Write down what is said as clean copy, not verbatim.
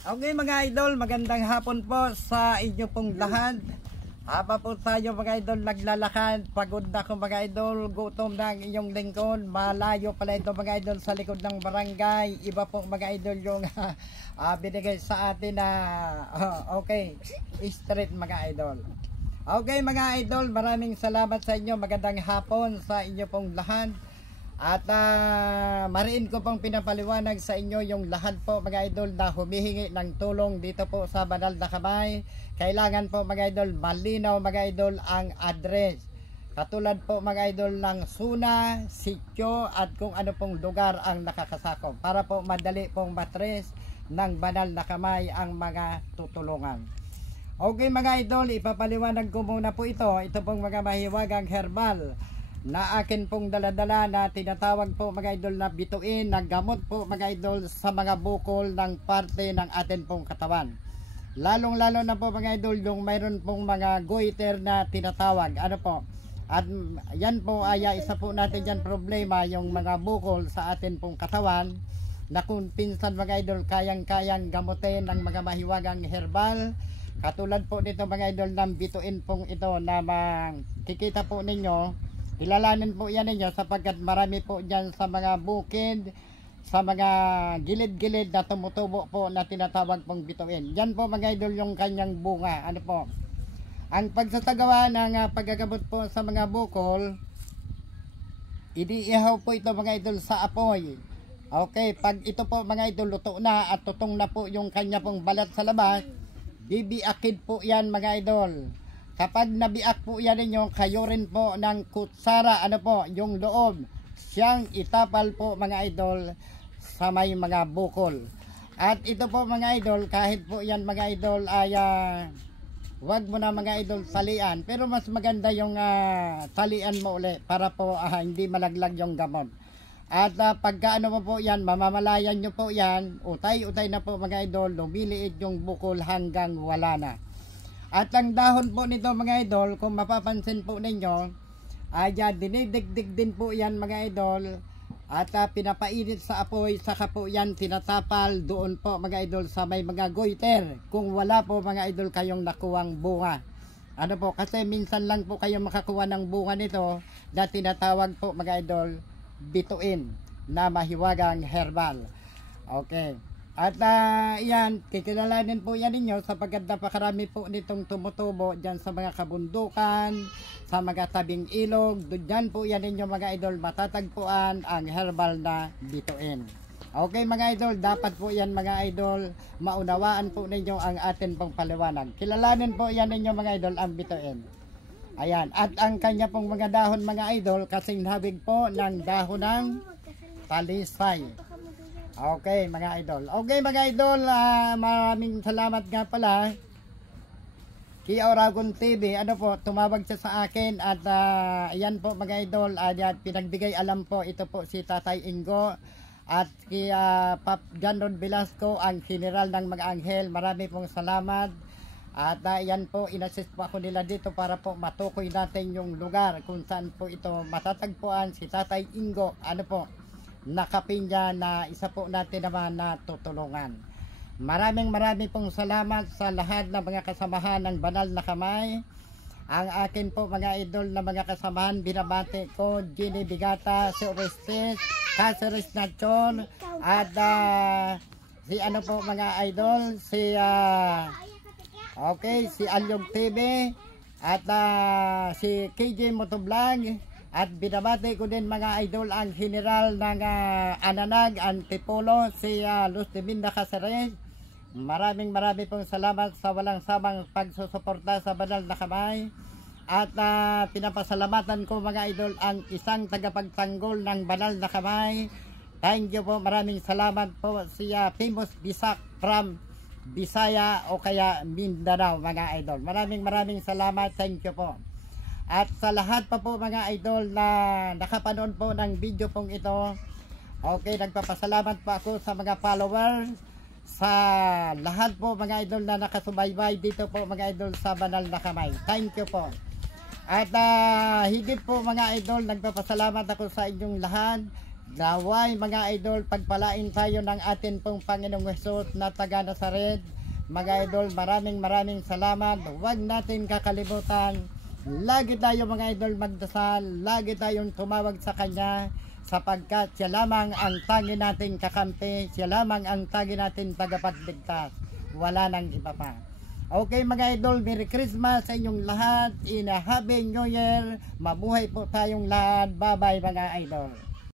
Okay mga idol, magandang hapon po sa inyo pong lahat. Haba po tayo mga idol naglalakad. Pagod na ko mga idol, gutom na ang inyong lingkod. Malayo pala ito mga idol sa likod ng barangay. Iba po mga idol yung binigay sa atin na okay, street mga idol. Okay mga idol, maraming salamat sa inyo. Magandang hapon sa inyo pong lahat. At mariin ko pong pinapaliwanag sa inyo yung lahat po mga idol na humihingi ng tulong dito po sa Banal na Kamay. Kailangan po mga idol malinaw mga idol ang address. Katulad po mga idol ng Suna, sityo at kung ano pong lugar ang nakakasakop. Para po madali pong matres ng Banal na Kamay ang mga tutulungan. Okay mga idol, ipapaliwanag ko muna po ito. Ito pong mga mahiwagang herbal na akin pong daladala na tinatawag po mga idol na bituin na gamot po mga idol sa mga bukol ng parte ng atin pong katawan. Lalong lalo na po mga idol yung mayroon pong mga goiter na tinatawag. Ano po? At yan po ay isa po natin dyan problema yung mga bukol sa atin pong katawan na kung pinsan mga idol kayang-kayang gamutin ng mga mahiwagang herbal. Katulad po nito mga idol ng bituin pong ito na makikita po ninyo. Kilalanin po yan ninyo sapagkat marami po dyan sa mga bukid, sa mga gilid-gilid na tumutubo po na tinatawag pong bituin. Yan po mga idol yung kanyang bunga. Ano po? Ang pagsasagawa ng paggagamot po sa mga bukol, iniihaw po ito mga idol sa apoy. Okay, pag ito po mga idol luto na at tutong na po yung kanya pong balat sa labas, bibiakid po yan mga idol. Kapag nabiak po yan ninyo, kayo rin po ng kutsara, ano po, yung loob, siyang itapal po mga idol sa may mga bukol. At ito po mga idol, kahit po yan mga idol ay wag mo na mga idol salian, pero mas maganda yung salian mo ulit para po hindi malaglag yung gamot. At pagka ano po yan, mamamalayan nyo po yan, utay-utay na po mga idol, lumiliit yung bukol hanggang wala na. At ang dahon po nito mga idol, kung mapapansin po ninyo, ay dinidikdik din po yan mga idol. At pinapainit sa apoy, saka po yan tinatapal doon po mga idol sa may mga goiter. Kung wala po mga idol kayong nakuwang bunga. Ano po, kasi minsan lang po kayo makakuha ng bunga nito na tinatawag po mga idol, bituin na mahiwagang herbal. Okay. At yan, kikilalanin po yan ninyo sapagkat napakarami po nitong tumutubo dyan sa mga kabundukan, sa mga tabing ilog. Dyan po yan ninyo mga idol matatagpuan ang herbal na bituin. Okay mga idol, dapat po yan mga idol maunawaan po ninyo ang atin pong paliwanag. Kilalanin po yan ninyo mga idol ang bituin. Ayan, at ang kanya pong mga dahon mga idol kasing habig po ng dahon ng talisay. Okay mga idol. Okay mga idol, maraming salamat nga pala kay Oragon TV. Ano po, tumawag siya sa akin at ayan po mga idol, pinagbigay alam po ito po si Tatay Ingo at kay Pap John Ron Velasco, ang general ng mga anghel. Marami pong salamat. At yan po, inassist po ako nila dito para po matukoy natin yung lugar kung saan po ito matatagpuan si Tatay Ingo. Ano po, nakapinya na isa po natin naman na tutulungan. Maraming pong salamat sa lahat ng mga kasamahan ng Banal na Kamay. Ang akin po mga idol na mga kasamahan, binabati ko Jenny Bigata, si Orestes, Caceres Nachon, at si ano po mga idol, si okay, si Alyog TV, at si KJ Motovlog. At binabati ko din mga idol ang general ng Ananag, Antipolo, si Luz de Minda Caceres. Maraming pong salamat sa walang samang pagsusuporta sa Banal na Kamay. At pinapasalamatan ko mga idol ang isang tagapagtanggol ng Banal na Kamay. Thank you po, maraming salamat po si Famous Bisak from Bisaya o kaya Mindanao mga idol. Maraming salamat, thank you po. At sa lahat pa po mga idol na nakapanood po ng video pong ito, okay, nagpapasalamat po ako sa mga followers, sa lahat po mga idol na nakasubaybay dito po mga idol sa Banal na Kamay. Thank you po. At higit po mga idol, nagpapasalamat ako sa inyong lahat Naway mga idol, pagpalain tayo ng atin pong Panginoong Hesus na taga Nazaret. Mga idol, maraming salamat. Huwag natin kakalimutan, lagi tayo mga idol magdasal, lagi tayong tumawag sa Kanya, sapagkat siya lamang ang tangi nating kakampi, siya lamang ang tangi nating tagapagligtas. Wala nang iba pa. Okay mga idol, Merry Christmas sa inyong lahat. In a Happy New Year. Mabuhay po tayong lahat. Bye bye mga idol.